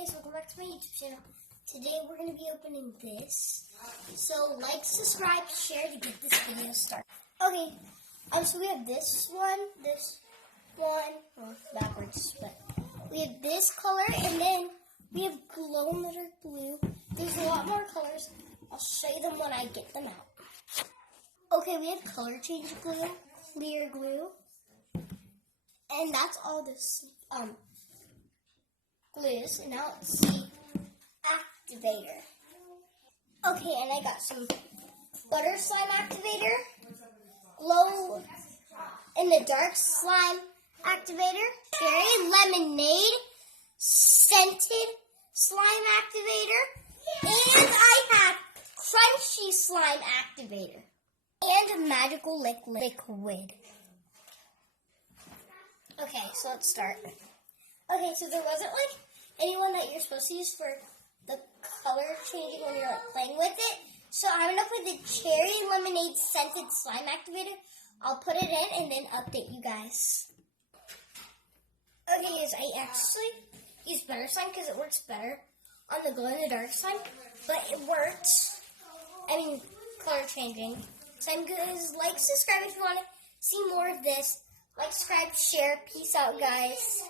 guys, welcome back to my YouTube channel. Today we're going to be opening this. So like, subscribe, share to get this video started. Okay, so we have this one, well, backwards, but we have this color, and then we have glow in the dark blue. There's a lot more colors. I'll show you them when I get them out. Okay, we have color change glue, clear glue, and that's all this glues. And now let's see activator. Okay, and I got some butter slime activator, glow in the dark slime activator, cherry lemonade scented slime activator, and I have crunchy slime activator, and a magical liquid. Okay, so let's start. Okay, so there wasn't like anyone that you're supposed to use for the color changing when you're like playing with it. So I'm gonna put the cherry lemonade scented slime activator. I'll put it in and then update you guys. Okay, guys, I actually use butter slime because it works better on the glow in the dark slime, but it works. Color changing. So I'm good. Like, subscribe if you want to see more of this. Like, subscribe, share. Peace out, guys.